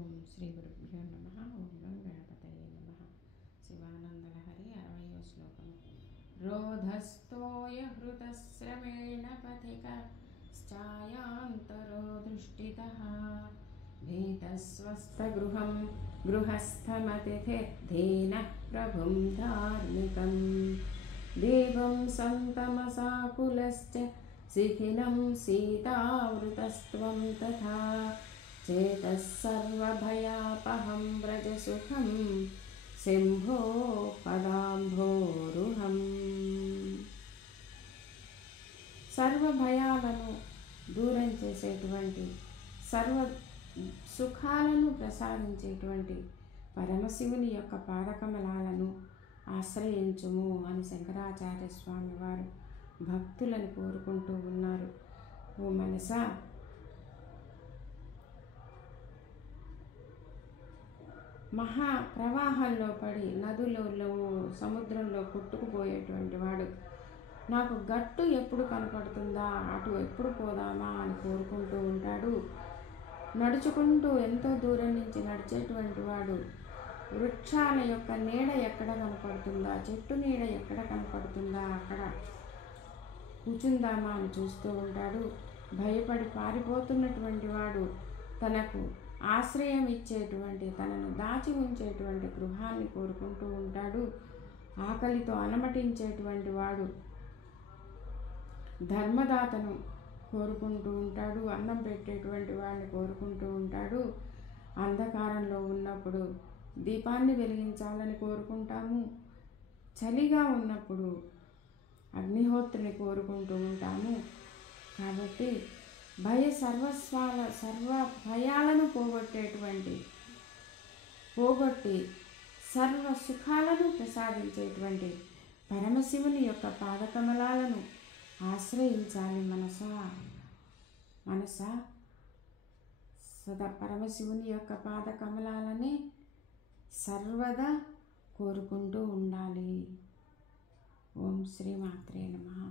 ఓం శ్రీ గురుభ్యో నమః. ఓం గం గణపతయే నమః. శివానందలహరి 60వ శ్లోకము. రోధస్థోయ హృతశ్రమేణ పథిక ఛాయాంతరో దృష్టితః భీతస్వస్థగృహం గృహస్థమతిథిర్ధేన ప్రభుం ధార్మికం దేవం సంతమసాకులశ్చ శిఖినం సీతావృతస్త్వం తథా చేతః సర్వభయాపహం వ్రజసుఖం శంభో పదాంభోరుహం. సర్వ భయాలను దూరం చేసేటువంటి, సర్వ సుఖాలను ప్రసాదించేటువంటి పరమశివుని యొక్క పాదకమలాలను ఆశ్రయించుము అని శంకరాచార్య స్వామి వారు భక్తులను కోరుకుంటూ ఉన్నారు. ఓ మనసా, మహా ప్రవాహంలో పడి నదులలో సముద్రంలో కొట్టుకుపోయేటువంటి వాడు నాకు గట్టు ఎప్పుడు కనపడుతుందా, అటు ఎప్పుడు పోదామా అని కోరుకుంటూ ఉంటాడు. నడుచుకుంటూ ఎంతో దూరం నుంచి నడిచేటువంటి వాడు వృక్షాల యొక్క నీడ ఎక్కడ కనపడుతుందా, చెట్టు నీడ ఎక్కడ కనపడుతుందా అక్కడ కూర్చుందామా అని చూస్తూ ఉంటాడు. భయపడి పారిపోతున్నటువంటి వాడు తనకు ఆశ్రయం ఇచ్చేటువంటి, తనను దాచి ఉంచేటువంటి గృహాన్ని కోరుకుంటూ ఉంటాడు. ఆకలితో అలమటించేటువంటి వాడు ధర్మదాతను కోరుకుంటూ ఉంటాడు. అన్నం పెట్టేటువంటి వాడిని కోరుకుంటూ ఉంటాడు. అంధకారంలో ఉన్నప్పుడు దీపాన్ని వెలిగించాలని కోరుకుంటాము. చలిగా ఉన్నప్పుడు అగ్నిహోత్రుని కోరుకుంటూ ఉంటాము. కాబట్టి సర్వ భయాలను పోగొట్టి సర్వ సుఖాలను ప్రసాదించేటువంటి పరమశివుని యొక్క పాదకమలాలను ఆశ్రయించాలి. మనసా సదా పరమశివుని యొక్క పాదకమలాలని సర్వదా కోరుకుంటూ ఉండాలి. ఓం శ్రీ మాత్రే నమః.